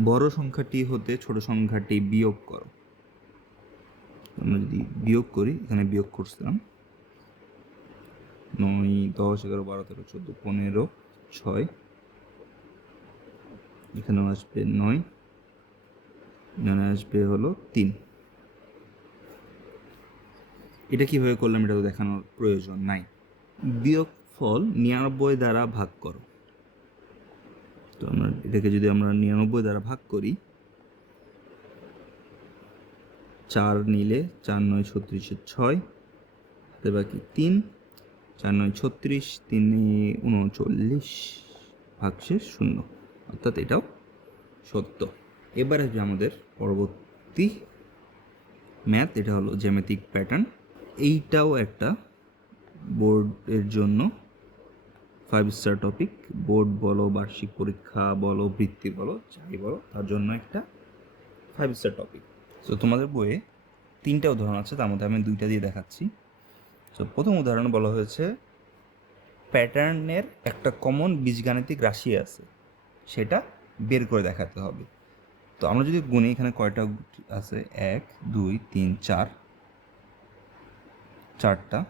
বড় সংখ্যাটি হতে ছোট সংখ্যাটি বিয়োগ করো। আমরা যদি বিয়োগ করি, এখানে বিয়োগ করছিলাম 9 10 11 12 13 14 15 6, এখানেও আসবে 9, এখানে আসবে হলো 3। এটা কীভাবে করলাম এটা তো দেখানোর প্রয়োজন নাই। বিয়োগফল 99 দ্বারা ভাগ করো। তো আমরা এটাকে যদি আমরা 99 দ্বারা ভাগ করি, 4 নিলে 4 9 36 6, হাতে বাকি 3, 4 9 36, 3 39, ভাগশেষ 0, অর্থাৎ এটাও সত্য। এবার আসবে আমাদের পরবর্তী ম্যাথ, এটা হলো জ্যামিতিক প্যাটার্ন। এইটাও একটা বোর্ডের জন্য 5 স্টার টপিক। বোর্ড বলো, বার্ষিক পরীক্ষা বলো, বৃত্তি বলো, যাই বলো, তার জন্য একটা 5 স্টার টপিক। তো তোমাদের বইয়ে 3টা উদাহরণ আছে, তার মধ্যে আমি 2টা দিয়ে দেখাচ্ছি। তো প্রথম উদাহরণে বলা হয়েছে প্যাটার্নের একটা কমন বীজগাণিতিক রাশি আছে, সেটা বের করে দেখাতে হবে। তো আমরা যদি গুণি, এখানে কয়টা আছে 1 2 3 4, 4টা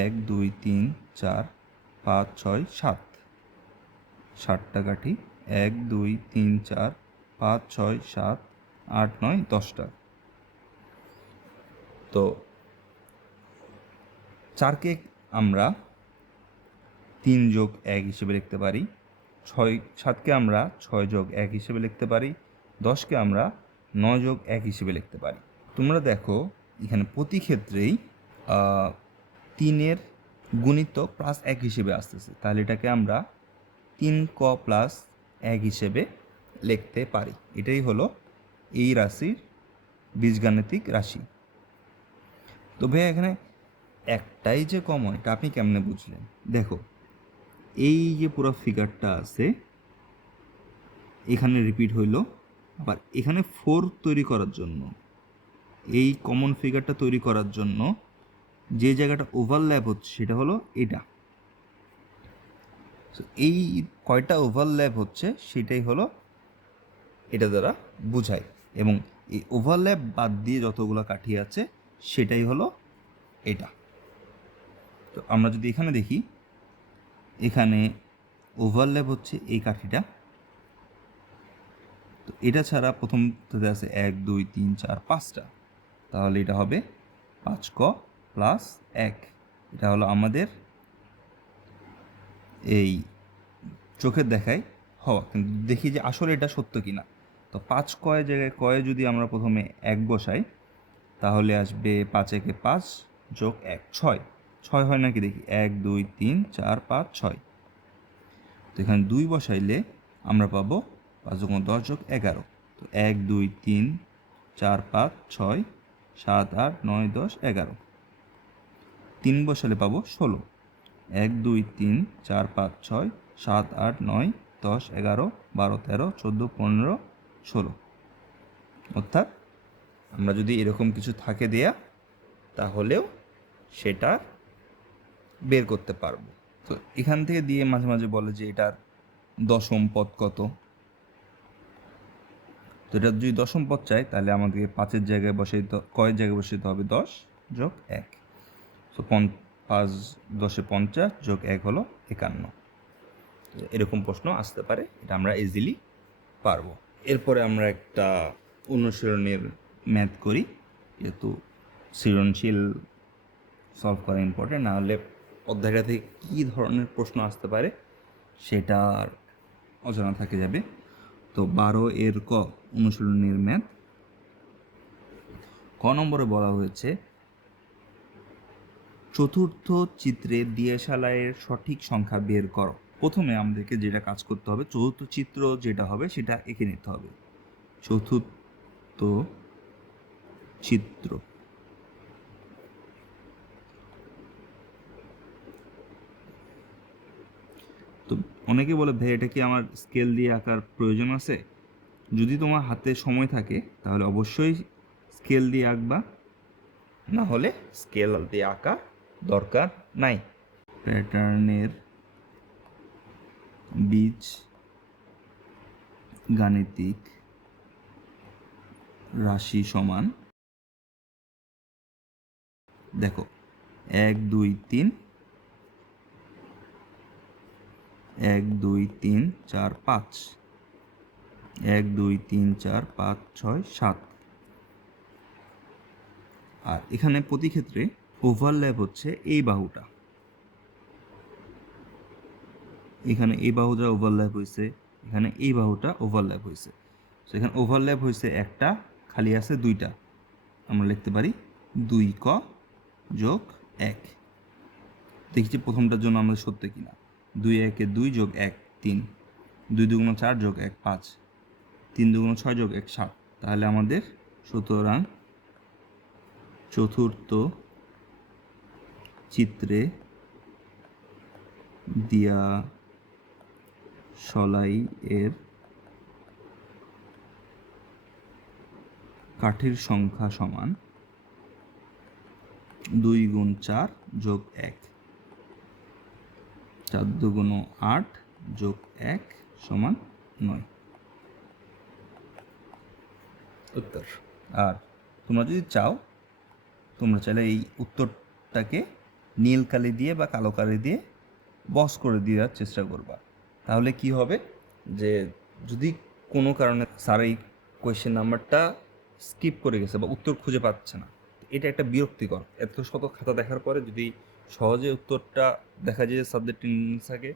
1 2 3 4 5 6 7, 7টা কাঠি 1 2 3 4 5 6 7 8 9 10টা। তো 4কে আমরা 3 যোগ 1 হিসেবে লিখতে পারি, 7কে আমরা 6 যোগ 1 হিসেবে লিখতে পারি, 10কে আমরা 9 যোগ 1 হিসেবে লিখতে পারি। তোমরা দেখো এখানে প্রতি ক্ষেত্রেই 3-এর গুণিতক প্লাস 1 হিসেবে আসতেছে, তাহলে এটাকে আমরা 3ক প্লাস 1 হিসেবে লিখতে পারি। এটাই হলো এই রাশির বীজগাণিতিক রাশি। তো ভাইয়া এখানে একটাই যে কমন, এটা আপনি কেমনে বুঝলেন? দেখো এই যে পুরো ফিগারটা আছে এখানে রিপিট হইল, আবার এখানে 4 তৈরি করার জন্য, এই কমন ফিগারটা তৈরি করার জন্য যে জায়গাটা ওভারল্যাপ হচ্ছে সেটা হলো এটা। এই কয়টা ওভারল্যাপ হচ্ছে সেটাই হলো এটা দ্বারা বোঝায়, এবং এই ওভারল্যাপ বাদ দিয়ে যতগুলো কাঠি আছে সেটাই হলো এটা। তো আমরা যদি এখানে দেখি, এখানে ওভারল্যাপ হচ্ছে এই কাঠিটা, তো এটা ছাড়া প্রথমটাতে আছে 1 2 3 4 5টা, তাহলে এটা হবে 5ক প্লাস 1। এটা হলো আমাদের এই চোখের দেখায় হওয়া, কিন্তু দেখি যে আসলে এটা সত্য কি না। তো 5 কয় জায়গায় কয়ে যদি আমরা প্রথমে 1 বসাই তাহলে আসবে 5 একে 5 যোগ 1 6। 6 হয় নাকি দেখি, 1 2 3 4 5 6। তো এখানে 2 বসাইলে আমরা পাবো 5 × 10 যোগ 11। তো 1 2 3 4 5 6 7 8 9 10 11। 3 বসালে পাবো 16। 1 2 3 4 5 6 7 8 9 10 11 12 13 14 15 16। অর্থাৎ আমরা যদি এরকম কিছু থাকে দেয়া তাহলেও সেটা বের করতে পারবো। তো এখান থেকে দিয়ে মাঝে মাঝে বলে যে এটার দশম পদ কত। তো এটা যদি দশম পদ চাই তাহলে আমাদেরকে 5-এর জায়গায় বসাইতে, কয়ের জায়গায় বসাইতে হবে 10 যোগ 1। তো 5 10 50 যোগ 1 হলো 51। এরকম প্রশ্ন আসতে পারে, এটা আমরা ইজিলি পারবো। এরপরে আমরা একটা অনুশীলনের ম্যাথ করি, যেহেতু সৃজনশীল সলভ করা ইম্পর্টেন্ট, না হলে অধ্যায়টা থেকে কী ধরনের প্রশ্ন আসতে পারে সেটা অজানা থাকে যাবে। তো 12-এর ক অনুশীলনের ম্যাথ ক নম্বরে বলা হয়েছে চতুর্থ চিত্রে দিয়াশালাইয়ের সঠিক সংখ্যা বের করো। প্রথমে আমাদেরকে যেটা কাজ করতে হবে, চতুর্থ চিত্র যেটা হবে সেটা এঁকে নিতে হবে। চতুর্থ চিত্র, তো অনেকে বলে ভাই এটা কি আমার স্কেল দিয়ে আঁকার প্রয়োজন আছে? যদি তোমার হাতে সময় থাকে তাহলে অবশ্যই স্কেল দিয়ে আঁকবা, না হলে স্কেল দিয়ে আঁকা দরকার নাই। প্যাটার্নের বীজ গাণিতিক রাশি সমান, দেখো 1 2 3 1 2 3 4 5 1 2 3 4 5 6 7। আর এখানে প্রতি ক্ষেত্রে ওভারল্যাপ হচ্ছে এই বাহুটা, এখানে এই বাহুটা ওভারল্যাপ হয়েছে, এখানে এই বাহুটা ওভারল্যাপ হয়েছে। তো এখানে ওভারল্যাপ হয়েছে একটা, খালি আছে 2টা, আমরা লিখতে পারি 2ক যোগ 1। দেখছি প্রথমটার জন্য আমাদের সত্য কিনা। 2 1 2 যোগ 1 3, 2 2 4 যোগ 1 5, 3 2 6 যোগ 1 7। তাহলে আমাদের সুতরাং চতুর্থ চিত্রে দিয়াশালাই এর কাঠির সংখ্যা সমান 2 × 4 যোগ 1, 4 2 8 যোগ 1 সমান 9 উত্তর। আর তোমরা যদি চাও, তোমরা চাইলে এই উত্তরটাকে নীল কালি দিয়ে বা কালো কালি দিয়ে বক্স করে দেওয়ার চেষ্টা করবা। তাহলে কি হবে যে যদি কোনো কারণে স্যার এই কোয়েশ্চেন নাম্বারটা স্কিপ করে গেছে বা উত্তর খুঁজে পাচ্ছে না, এটা একটা বিরক্তিকর। এত শত খাতা দেখার পরে যদি সহজে উত্তরটা দেখা যায় যে সাবজেক্ট টেন্ডেন্সি থাকে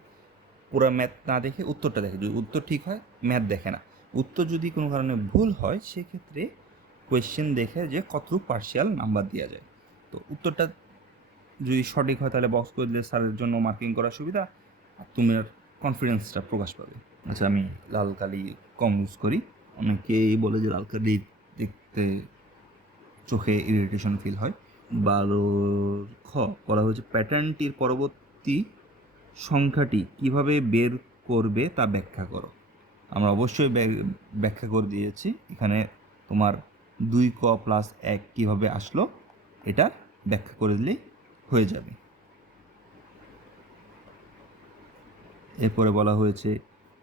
পুরো ম্যাথ না দেখে উত্তরটা দেখে, যদি উত্তর ঠিক হয় ম্যাথ দেখে না। উত্তর যদি কোনো কারণে ভুল হয় সেক্ষেত্রে কোয়েশ্চেন দেখে যে কতটুকু পার্শিয়াল নাম্বার দেওয়া যায়। তো উত্তরটা যদি সঠিক হয় তাহলে বক্স করে দিলে স্যারের জন্য মার্কিং করার সুবিধা, আর তোমার কনফিডেন্সটা প্রকাশ পাবে। আচ্ছা, আমি লাল কালি কম ইউজ করি, অনেকেই বলে যে লাল কালি দেখতে চোখে ইরিটেশন ফিল হয়। 12 খ বলা হয়েছে প্যাটার্নটির পরবর্তী সংখ্যাটি কিভাবে বের করবে তা ব্যাখ্যা করো। আমরা অবশ্যই ব্যাখ্যা করে দিয়েছি, এখানে তোমার 2 ক প্লাস 1 কীভাবে আসলো এটা ব্যাখ্যা করে দিলেই হয়ে যাবে। এরপরে বলা হয়েছে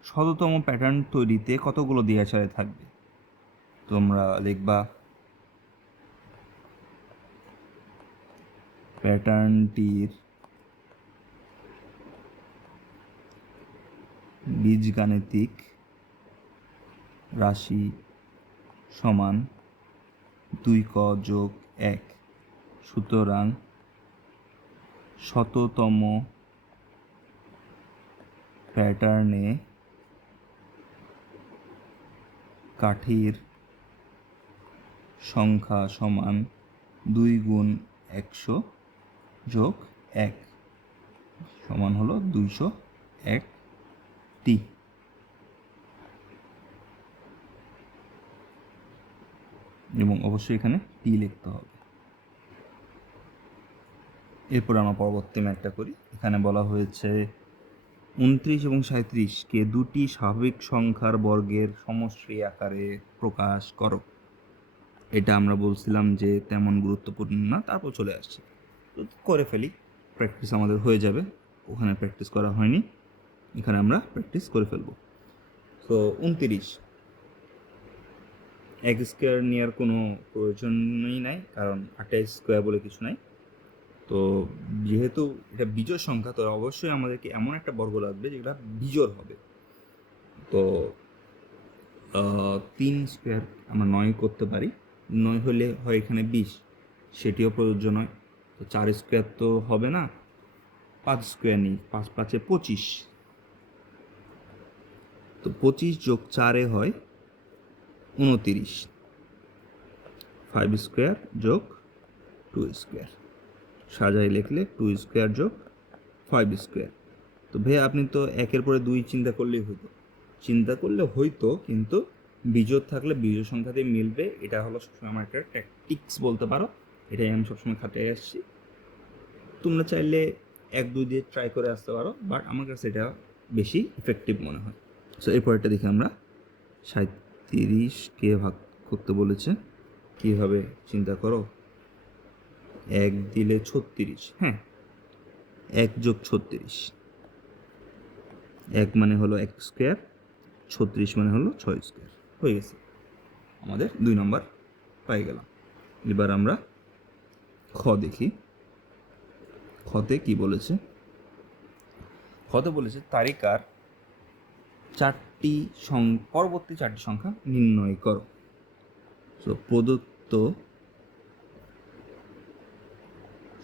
শততম প্যাটার্ন তৈরিতে কতগুলো দিয়াছড়াই থাকবে। তোমরা লিখবা প্যাটার্নটির বীজগাণিতিক রাশি সমান 2 ক যোগ 1, সুতরাং শততম প্যাটার্নে কাঠির সংখ্যা সমান 2 গুণ 100 যোগ 1 সমান হলো 201টি। এবং অবশ্যই এখানে টি লিখতে হবে। এরপর আমরা পরবর্তী ম্যাথটা করি। এখানে বলা হয়েছে 29 এবং 37কে দুটি স্বাভাবিক সংখ্যার বর্গের সমষ্টি আকারে প্রকাশ করো। এটা আমরা বলছিলাম যে তেমন গুরুত্বপূর্ণ না, তারপর চলে আসছে, তো করে ফেলি, প্র্যাকটিস আমাদের হয়ে যাবে। ওখানে প্র্যাকটিস করা হয়নি, এখানে আমরা প্র্যাকটিস করে ফেলবো। তো 29 এক স্কোয়ার নেওয়ার কোনো প্রয়োজনই নাই, কারণ 28 স্কোয়ার বলে কিছু নাই। তো যেহেতু এটা বিজোড় সংখ্যা, তো অবশ্যই আমাদেরকে এমন একটা বর্গ লাগবে যেটা বিজোড় হবে। তো 3 স্কোয়ার আমরা 9 করতে পারি, 9 হলে হয় এখানে 20, সেটিও প্রযোজ্য নয়। তো 4 স্কোয়ার তো হবে না, 5 স্কোয়ার নিই, 5 5 25, তো 25 যোগ 4 হয় 29, 5 স্কোয়ার যোগ 2 স্কোয়ার, সাজাই লিখলে 2 স্কোয়ার যোগ 5 স্কোয়ার। তো ভাই আপনি তো 1-এর পরে 2 চিন্তা করলে হইতো, কিন্তু বিজোড় থাকলে বিজোড় সংখ্যাতেই মিলবে। এটা হলো সবসময় আমার একটা ট্যাকটিক্স বলতে পারো, এটাই আমি সবসময় খাটিয়ে আসছি। তোমরা চাইলে 1 2 দিয়ে ট্রাই করে আসতে পারো, বাট আমার কাছে এটা বেশি ইফেক্টিভ মনে হয়। সো এরপরটা দেখি আমরা 37কে ভাগ করতে বলেছে, কীভাবে চিন্তা করো। 1 দিলে 36, হ্যাঁ 1 যোগ 36, 1 মানে হলো 1 স্কোয়ার, 36 মানে হলো 6 স্কোয়ার, হয়ে গেছে, আমাদের 2 নম্বর পাই গেলাম। এবার আমরা খ দেখি, খতে কি বলেছে। খতে বলেছে তালিকার পরবর্তী 4টি সংখ্যা নির্ণয় করো। তো প্রদত্ত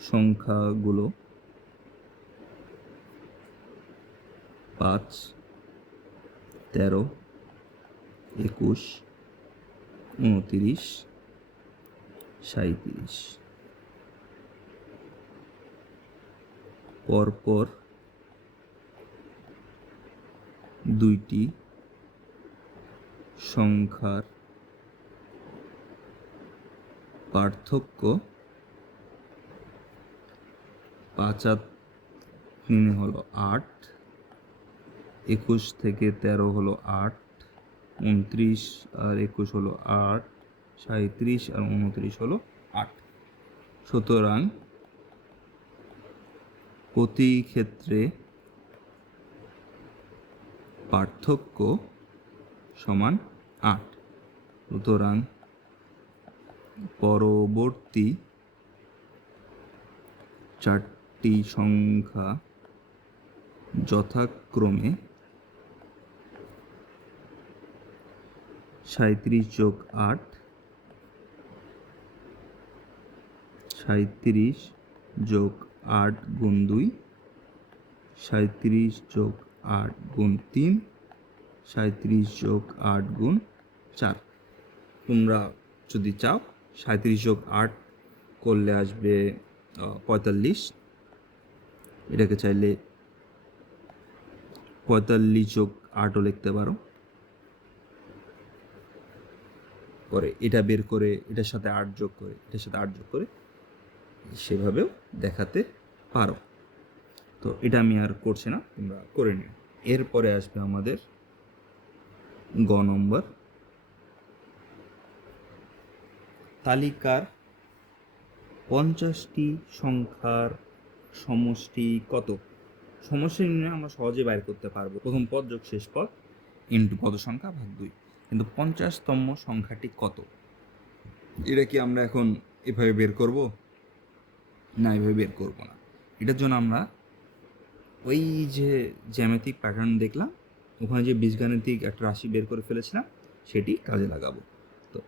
সংখ্যাগুলো 5, 13, 21, 29, 37। পরপর 2টি সংখ্যার পার্থক্য 5 আর 3 হলো 8, 21 থেকে 13 হলো 8, 29 আর 21 হলো 8, 37 আর 29 হলো 8। সুতরাং প্রতি ক্ষেত্রে পার্থক্য সমান 8। সুতরাং পরবর্তী 4টি সংখ্যা যথাক্রমে 37 যোগ 8, 37 যোগ 8 গুণ 2, 37 যোগ 8 গুণ 3, 37 যোগ 8 গুণ 4। তোমরা যদি চাও 37 যোগ 8 করলে আসবে 45। এটাকে চাইলে 45 যোগ 8ও লিখতে পারো। পরে এটা বের করে এটার সাথে 8 যোগ করে এটার সাথে 8 যোগ করে সেভাবেও দেখাতে পারো। তো এটা আমি আর করছি না, তোমরা করে নিও। এরপরে আসবে আমাদের গ নম্বর, তালিকার 50টি সংখ্যার সমষ্টি কত? সমষ্টি নির্ণয় আমরা সহজে বাইর করতে পারবো, প্রথম পদ যোগ শেষ পদ ইন্টু পদ সংখ্যা ভাগ 2। কিন্তু 50তম সংখ্যাটি কত, এটা কি আমরা এখন এভাবে বের করব? না, এভাবে বের করব না। এটার জন্য আমরা ওই যে জ্যামিতিক প্যাটার্ন দেখলাম, ওখানে যে বীজগাণিতিক একটা রাশি বের করে ফেলেছিলাম, সেটি কাজে লাগাবো। তো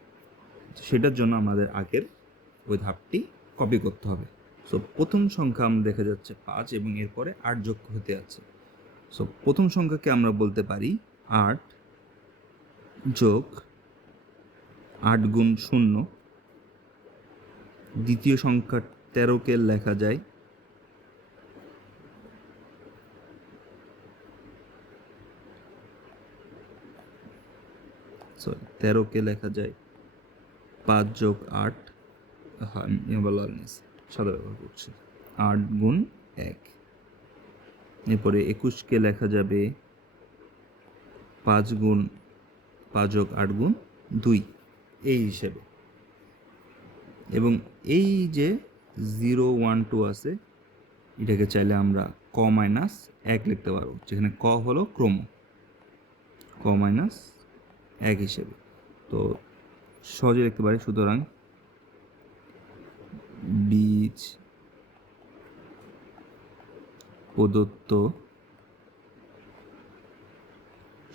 সেটার জন্য আমাদের আগের ওই ধাপটি কপি করতে হবে। সো প্রথম সংখ্যা আমরা দেখা যাচ্ছে 5 এবং এরপরে 8 যোগ হতে আছে। সো প্রথম সংখ্যাকে আমরা বলতে পারি 8 যোগ 8 গুণ 0। দ্বিতীয় সংখ্যা 13কে লেখা যায় 13কে লেখা যায় 5 যোগ 8, হ্যাঁ সাদা ব্যবহার করছি, 8 গুণ 1। এরপরে 21কে লেখা যাবে 5 গুণ 5 যোগ 8 গুণ 2 এই হিসেবে। এবং এই যে 0, 1, 2 আছে, এটাকে চাইলে আমরা ক মাইনাস 1 লিখতে পারবো, যেখানে ক হলো ক্রম, ক মাইনাস 1 হিসেবে। তো সহজে লিখতে পারি। সুতরাং বীজ প্রদত্ত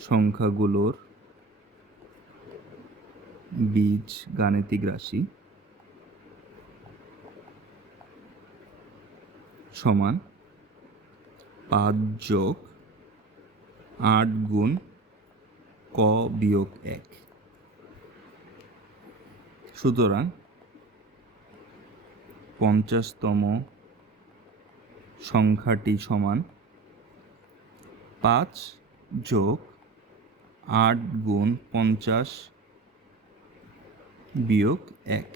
সংখ্যাগুলোর বীজ গাণিতিক রাশি সমান 5 যোগ 8 গুণ ক বিয়োগ 1। সুতরাং 50তম সংখ্যাটি সমান 5 যোগ 8 গুণ 50 বিয়োগ 1।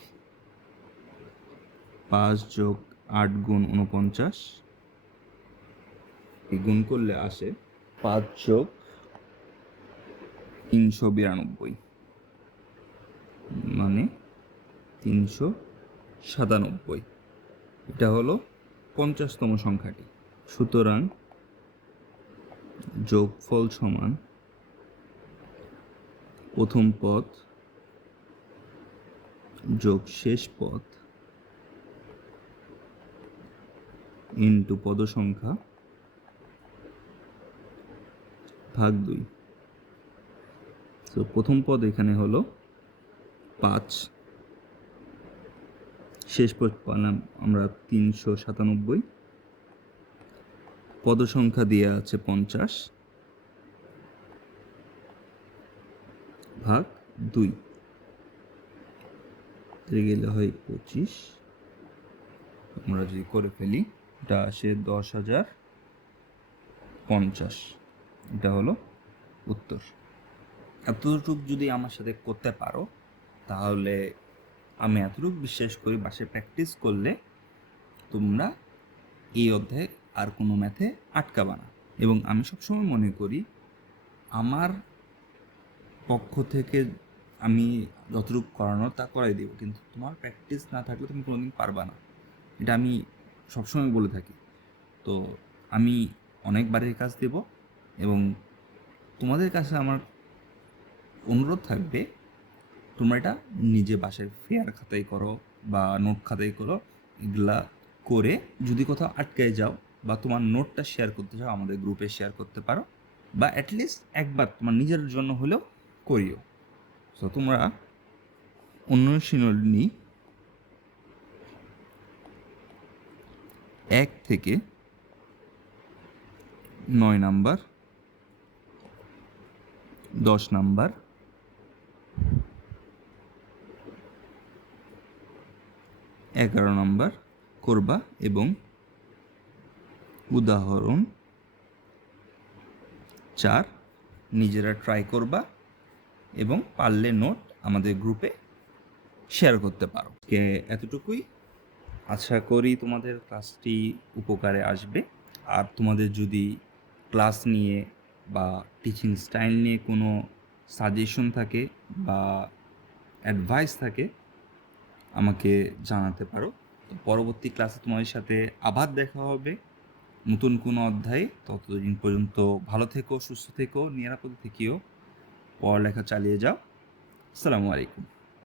5 যোগ 8 গুণ 49, গুণ করলে আসে 5 যোগ 392, মানে 397। এটা হলো 50তম সংখ্যাটি। সুতরাং যোগফল সমান প্রথম পদ যোগ শেষ পদ ইন্টু পদ সংখ্যা ভাগ 2। তো প্রথম পদ এখানে হলো 5, শেষ পদ পালাম আমরা 397, পদ সংখ্যা দিয়ে আছে 50 ভাগ 2, গেলে হয় 25। আমরা যদি করে ফেলি, এটা আসে 10,050। এটা হলো উত্তর। এতটুকু যদি আমার সাথে করতে পারো, তাহলে আমি এতটুকু বিশ্বাস করি বাসায় প্র্যাকটিস করলে তোমরা এই অধ্যায়ে আর কোনো ম্যাথে আটকাবা না। এবং আমি সবসময় মনে করি আমার পক্ষ থেকে আমি যতটুকু করানোর তা করাই দেবো, কিন্তু তোমার প্র্যাকটিস না থাকলে তুমি কোনোদিন পারবা না। এটা আমি সবসময় বলে থাকি। তো আমি অনেক বাড়ির কাজ দেব এবং তোমাদের কাছে আমার অনুরোধ থাকবে তোমরা এটা নিজে বাসায় ফেয়ার খাতায় করো বা নোট খাতায় করো। এগুলা করে যদি কোথাও আটকায় যাও বা তোমার নোটটা শেয়ার করতে চাও, আমাদের গ্রুপে শেয়ার করতে পারো, বা অ্যাটলিস্ট একবার তোমার নিজের জন্য হলেও করিও। তো তোমরা অনুশীলনী 1 থেকে 9 নাম্বার, 10 নাম্বার, 11 নাম্বার করবা এবং উদাহরণ 4 নিজেরা ট্রাই করবা এবং পারলে নোট আমাদের গ্রুপে শেয়ার করতে পারো। এতটুকুই, আশা করি তোমাদের ক্লাসটি উপকারে আসবে। আর তোমাদের যদি ক্লাস নিয়ে বা টিচিং স্টাইল নিয়ে কোনো সাজেশন থাকে বা অ্যাডভাইস থাকে আমাকে জানাতে পারো। তো পরবর্তী ক্লাসে তোমাদের সাথে আবার দেখা হবে নতুন কোনো অধ্যায়ে। ততদিন পর্যন্ত ভালো থেকো, সুস্থ থেকো, নিরাপদে থেকেও, পড়ালেখা চালিয়ে যাও। আসসালামু আলাইকুম।